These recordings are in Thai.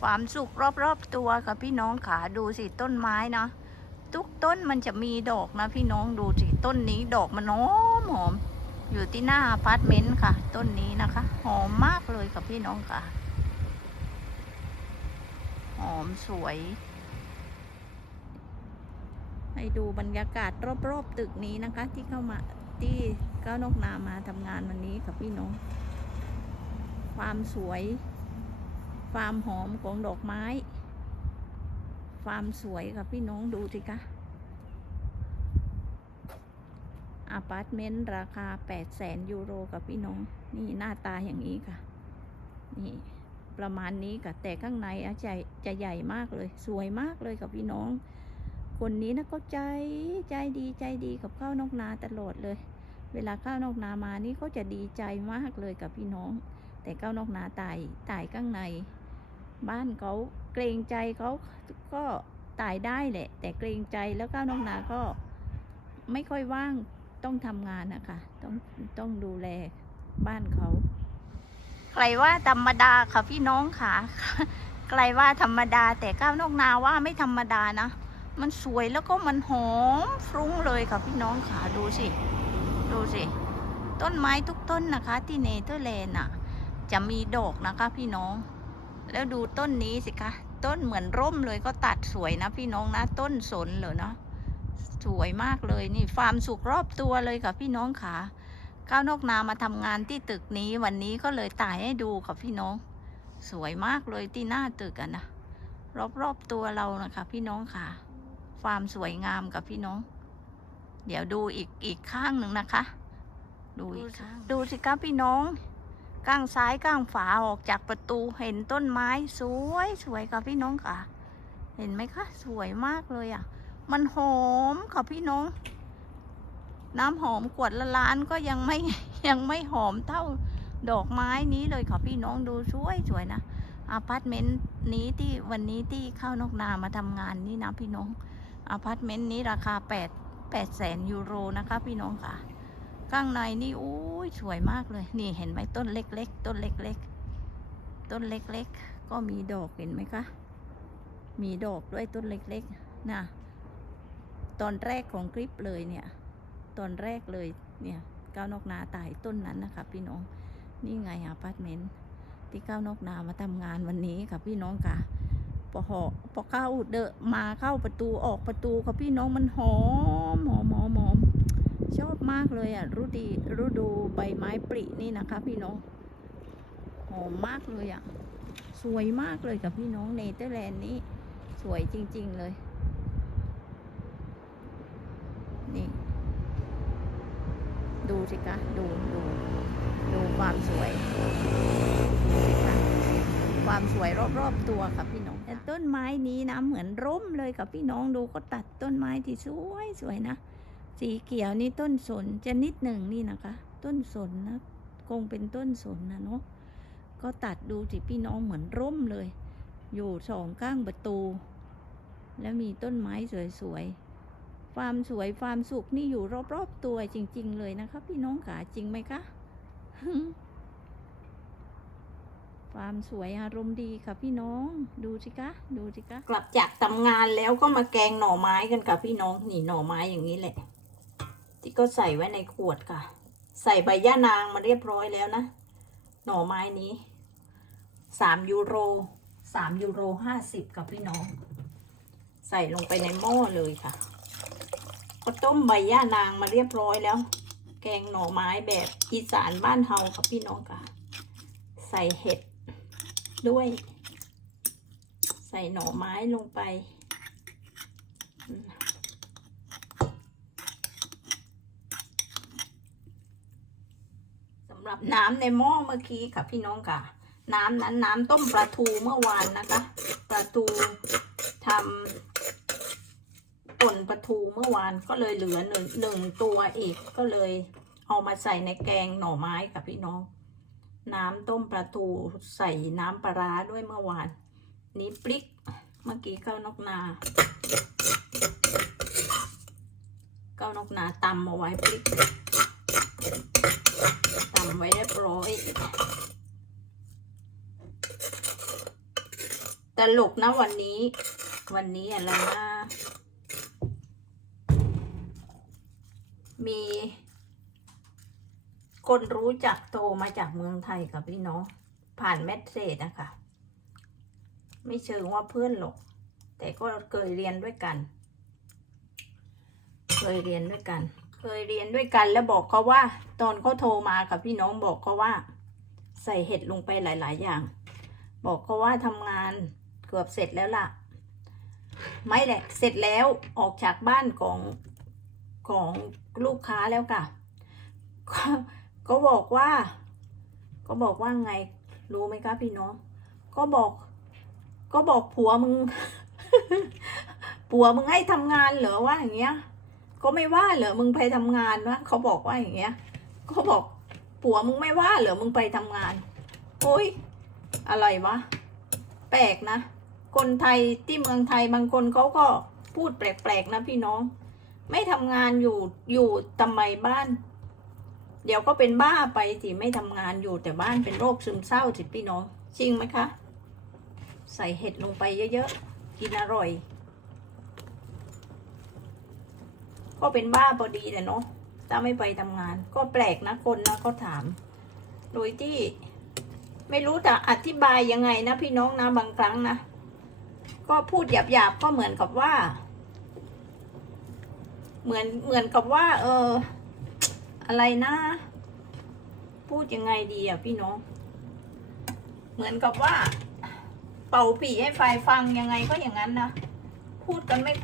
ความสุขรอบๆตัวค่ะพี่น้องขาดูสิต้นไม้นะทุกต้นมันจะมีดอกนะพี่น้องดูสิต้นนี้ดอกมันหอมหอมอยู่ที่หน้าอพาร์ตเมนต์ค่ะ ต้นนี้นะคะหอมมากเลยค่ะพี่น้องค่ะหอมสวย ให้ดูบรรยากาศรอบๆตึกนี้นะคะ ที่เข้ามาที่ก้าวนกนามาทำงานวันนี้ค่ะพี่น้อง ความสวย ความหอมของดอกไม้ ความสวยค่ะพี่น้องดูสิคะอพาร์ตเมนต์ราคา 8 0 0แสนยูโรกับพี่น้อง นี่หน้าตาอย่างนี้ค่ะ นี่ประมาณนี้ค่ะ แต่ข้างในอะจะจะใหญ่มากเลย สวยมากเลยกับพี่น้อง คนนี้นะก็ใจใจดีใจดีกับข้าวนกนาตลอดเลย เวลาข้าวนกนามานี่เขาจะดีใจมากเลยกับพี่น้อง แต่ข้าวนกนาตายตายข้างใน บ้านเขาเกรงใจเขาก็ตายได้แหละ แต่เกรงใจแล้วข้าวนอกนาก็ไม่ค่อยว่างต้องทำงานนะคะต้องต้องดูแลบ้านเขา ใครว่าธรรมดาค่ะพี่น้องค่ะ ใครว่าธรรมดา แต่ข้าวนอกนาว่าไม่ธรรมดานะ มันสวยแล้วก็มันหอมฟรุ้งเลยค่ะพี่น้องค่ะดูสิ ดูสิ ต้นไม้ทุกต้นนะคะ ที่เนเธอร์แลนด์อะ จะมีดอกนะคะพี่น้อง แล้วดูต้นนี้สิคะ ต้นเหมือนร่มเลยก็ตัดสวยนะพี่น้องนะ ต้นสนเหรอเนาะสวยมากเลยนี่ฟาร์มสุกรอบตัวเลยค่ะพี่น้องค่ะก้าวนกนามาทำงานที่ตึกนี้วันนี้ก็เลยถ่ายให้ดูค่ะพี่น้อง สวยมากเลยที่หน้าตึกอะนะรอบๆตัวเรานะคะพี่น้องค่ะ ฟาร์มสวยงามกับพี่น้อง เดี๋ยวดูอีกอีกข้างหนึ่งนะคะ ดูอีกข้างดูสิครับพี่น้อง ก้างซ้ายก้างฝาออกจากประตูเห็นต้นไม้สวยสวยค่ะพี่น้องค่ะ เห็นไหมคะ สวยมากเลยอะ มันหอมค่ะพี่น้อง น้ำหอมขวดละล้านก็ยังไม่ยังไม่หอมเท่าดอกไม้นี้เลยค่ะพี่น้องดูสวยสวยนะอพาร์ตเมนต์นี้ที่วันนี้ที่เข้านอกนามาทำงานนี่นะพี่น้องอพาร์ตเมนต์นี้ราคา8 8แสนยูโรนะคะพี่น้องค่ะ ข้างในนี่อุ้ยสวยมากเลย นี่เห็นไหมต้นเล็กๆต้นเล็กๆต้นเล็กๆ ก็มีดอกเห็นไหมคะ มีดอกด้วยต้นเล็กๆนะตอนแรกของคลิปเลยเนี่ย ตอนแรกเลยเนี่ยก้าวนอกนาตายต้นนั้นนะคะพี่น้องนี่ไงอพาร์ตเมนต์ที่ก้าวนอกนามาทำงานวันนี้ค่ะพี่น้องค่ะพอหอพอเข้าเดอะมาเข้าประตูออกประตูค่ะพี่น้องมันหอมหอมหอมหอม ชอบมากเลยอะฤดีฤดูใบไม้ปรินี่นะคะ พี่น้องหอมมากเลยอะ สวยมากเลยกับพี่น้องเนเธอร์แลนด์นี้ สวยจริง ๆ เลย นี่ ดูสิคะดูดูดูความสวยความสวยรอบๆตัวค่ะพี่น้องแต่ต้นไม้นี้นะเหมือนร่มเลยค่ะพี่น้องดูก็ตัดต้นไม้ที่สวยสวยนะ สีเขียวนี่ต้นสนจะนิดหนึ่งนี่นะคะ ต้นสนนะคงเป็นต้นสนนะเนาะก็ตัดดูสิพี่น้องเหมือนร่มเลย อยู่สองข้างประตู แล้วมีต้นไม้สวยๆฟาร์มสวยฟาร์มสุขนี่อยู่รอบๆตัวจริง ๆ เลยนะคะ พี่น้องขาจริงไหมคะฟาร์มสวยอารมณ์ดีค่ะพี่น้องดูสิคะดูสิคะกลับจากทำงานแล้วก็มาแกงหน่อไม้กันค่ะพี่น้องนี่หน่อไม้อย่างนี้แหละ ที่ก็ใส่ไว้ในขวดค่ะ ใส่ใบย่านางมาเรียบร้อยแล้วนะ หน่อไม้นี้สามยูโรสามยูโรห้าสิบกับพี่น้อง ใส่ลงไปในหม้อเลยค่ะ ก็ต้มใบย่านางมาเรียบร้อยแล้ว แกงหน่อไม้แบบอีสานบ้านเฮาค่ะพี่น้องค่ะ ใส่เห็ดด้วย ใส่หน่อไม้ลงไปอืมสำห รับน้ำในหม้อเมื่อกี้ค่ะพี่น้องค่ะ น้ำนั้นน้ำต้มปลาทูเมื่อวานนะคะปลาทูทำป่นปลาทูเมื่อวานก็เลยเหลือหนึ่งหนึ่งตัวอีกก็เลยเอามาใส่ในแกงหน่อไม้ค่ะพี่น้อง น้ำต้มปลาทูใส่น้ำปลาร้าด้วยเมื่อวาน นี้พริกเมื่อกี้ข้าวนกนาข้าวนกนาตำเอาไว้พริกตำไว้เรียบร้อย ตลกนะวันนี้ วันนี้อะไรนะมีคนรู้จักโตมาจากเมืองไทยกับพี่น้องผ่านแมสเซจนะคะ ไม่เชิงว่าเพื่อนหรอก แต่ก็เคยเรียนด้วยกัน เคยเรียนด้วยกัน เคยเรียนด้วยกันแล้วบอกเขาว่า ตอนเขาโทรมากับพี่น้องบอกเขาว่า ใส่เห็ดลงไปหลาย ๆ อย่าง บอกเขาว่าทำงานเกือบเสร็จแล้วล่ะ ไม่แหละ เสร็จแล้วออกจากบ้านของของลูกค้าแล้วค่ะก็ก็บอกว่า ก็บอกว่าไง รู้ไหมคะพี่น้อง ก็บอก ก็บอกผัวมึง ผัวมึงให้ทำงานเหรอว่าอย่างเงี้ย ก็ไม่ว่าเหรอมึงไปทำงานวะเขาบอกว่าอย่างเงี้ย ก็บอก ผัวมึงไม่ว่าเหรอมึงไปทำงาน โอ้ย อะไรวะ แปลกนะ คนไทยที่เมืองไทยบางคนเขาก็พูดแปลกๆนะพี่น้อง ไม่ทำงานอยู่อยู่ทำไมบ้าน เดี๋ยวก็เป็นบ้าไปสิไม่ทำงานอยู่แต่บ้านเป็นโรคซึมเศร้าสิพี่น้อง จริงไหมคะ ใส่เห็ดลงไปเยอะๆ กินอร่อย ก็เป็นบ้าพอดีแต่เนาะ ถ้าไม่ไปทำงาน ก็แปลกนะคนนะก็ถาม โดยที่ไม่รู้จะอธิบายยังไงนะพี่น้องนะบางครั้งนะ ก็พูดหยาบๆก็เหมือนกับว่า เหมือนเหมือนกับว่า เออ อะไรนะ พูดยังไงดีอะพี่น้อง เหมือนกับว่า เป่าปีให้ไฟฟังยังไงก็อย่างนั้นนะพูดกันไม่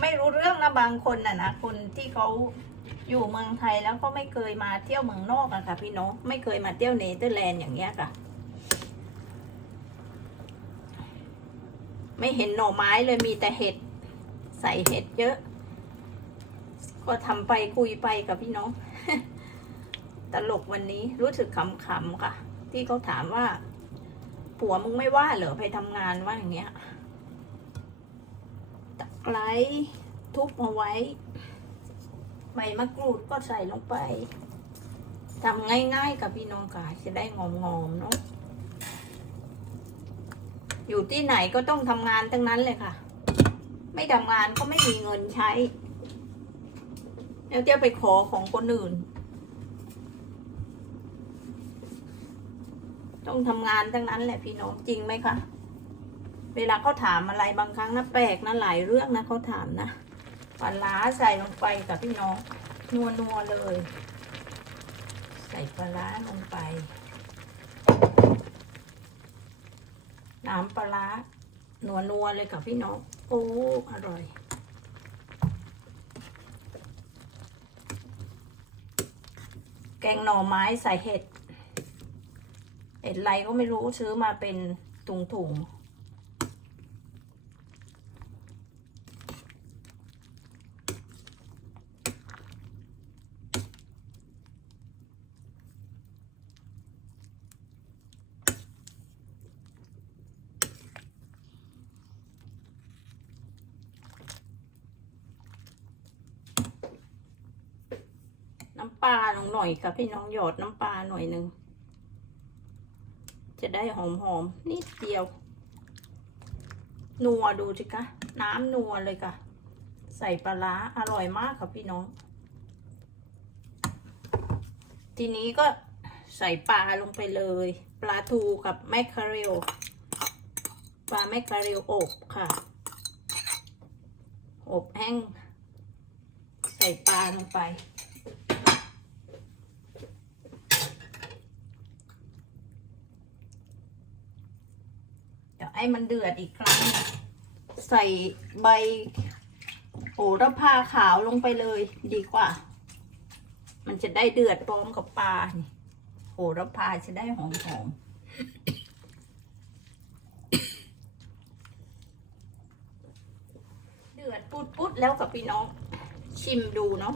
ไม่รู้เรื่องนะบางคนน่ะนะคนที่เขา อยู่เมืองไทยแล้วก็ไม่เคยมาเที่ยวเมืองนอกอะค่ะ พี่น้องไม่เคยมาเที่ยวเนเธอร์แลนด์อย่างเงี้ยค่ะ ไม่เห็นหน่อไม้เลยมีแต่เห็ดใส่เห็ดเยอะ ก็ทำไปคุยไปกับพี่น้อง ตลกวันนี้รู้สึกขำๆค่ะ ที่เขาถามว่า ผัวมึงไม่ว่าเหรอไปทำงานว่าอย่างเงี้ยตะไคร้ทุบเอาไว้ ใบมะกรูดก็ใส่ลงไปทำง่ายๆกับพี่น้องค่ะจะได้งอมๆเนาะอยู่ที่ไหนก็ต้องทำงานทั้งนั้นเลยค่ะ ไม่ทำงานก็ไม่มีเงินใช้ แล้วจะไปขอของคนอื่น ต้องทำงานทั้งนั้นแหละพี่น้องจริงไหมคะ เวลาเขาถามอะไรบางครั้งนะแปลกนะหลายเรื่องนะเขาถามนะ ปลาร้าใส่ลงไปกับพี่น้องนัวนัวเลย ใส่ปลาร้าลงไป น้ำปลาร้านัวนัวเลยกับพี่น้องโอ้อร่อยแกงหน่อไม้ใส่เห็ด เห็ดไรก็ไม่รู้ซื้อมาเป็นถุงๆ น้ำ ปลาลงหน่อยค่ะพี่น้องหยอดน้ำปลาหน่อยหนึ่ง จะได้หอมหอมนิดเดียว นัวดูสิคะน้ำนัวเลยค่ะ ใส่ปลาร้าอร่อยมากค่ะพี่น้อง ทีนี้ก็ใส่ปลาลงไปเลย ปลาทูกับแมคคาเรลปลาแมคคาเรลอบค่ะอบแห้ง ใส่ปลาลงไป เดี๋ยว ให้มันเดือดอีกครั้ง ใส่ใบโหระพาขาวลงไปเลยดีกว่า มันจะได้เดือดพร้อมกับปลาโหระพาจะได้หอมหอมเดือดปุดปุดแล้วกับพี่น้อง ชิมดูเนาะ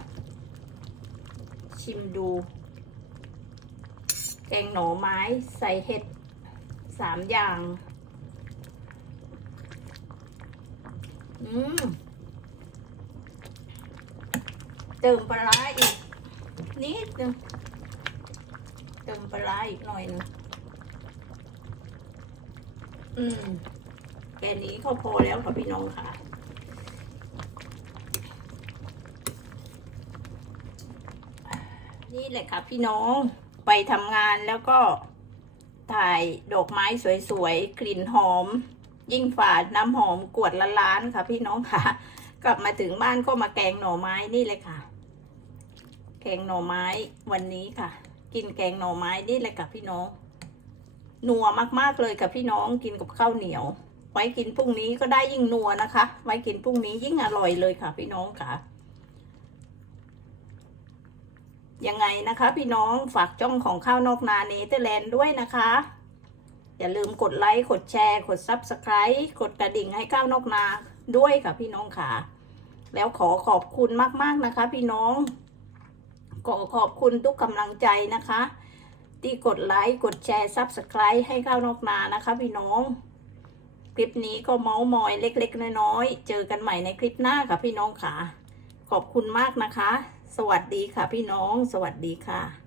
ชิมดูแกงหน่อไม้ใส่เห็ดสามอย่าง อืมเติมปลาร้าอีก นิดนึงเติมปลาร้าอีกหน่อยนึงอืมแค่นี้ก็พอแล้วค่ะพี่น้องค่ะนี่แหละค่ะพี่น้องไปทำงานแล้วก็ถ่ายดอกไม้สวยๆ กลิ่นหอม ยิ่งฝาดน้ำหอมกวดละล้านค่ะ พี่น้องค่ะ กลับมาถึงบ้านก็มาแกงหน่อไม้นี่เลยค่ะ แกงหน่อไม้วันนี้ค่ะ กินแกงหน่อไม้นี่เลยค่ะพี่น้องนัวมากๆเลยค่ะพี่น้องกินกับข้าวเหนียว ไว้กินพรุ่งนี้ก็ได้ยิ่งนัวนะคะ ไว้กินพรุ่งนี้ยิ่งอร่อยเลยค่ะ พี่น้องค่ะยังไงนะคะ พี่น้องฝากจ้องของข้าวนอกนาเนเธอร์แลนด์ด้วยนะคะ อย่าลืมกดไลค์ กดแชร์ กด Subscribe กดกระดิ่งให้ข้าวนอกนาด้วยค่ะพี่น้องค่ะ แล้วขอขอบคุณมากๆนะคะ พี่น้องขอขอบคุณทุกกำลังใจนะคะ ที่กดไลค์ กดแชร์ Subscribe ให้ข้าวนอกนานะคะ พี่น้อง คลิปนี้ก็เมาส์มอยเล็ก ๆ น้อยๆ เจอกันใหม่ในคลิปหน้าค่ะพี่น้องค่ะ ขอบคุณมากนะคะ สวัสดีค่ะพี่น้อง สวัสดีค่ะ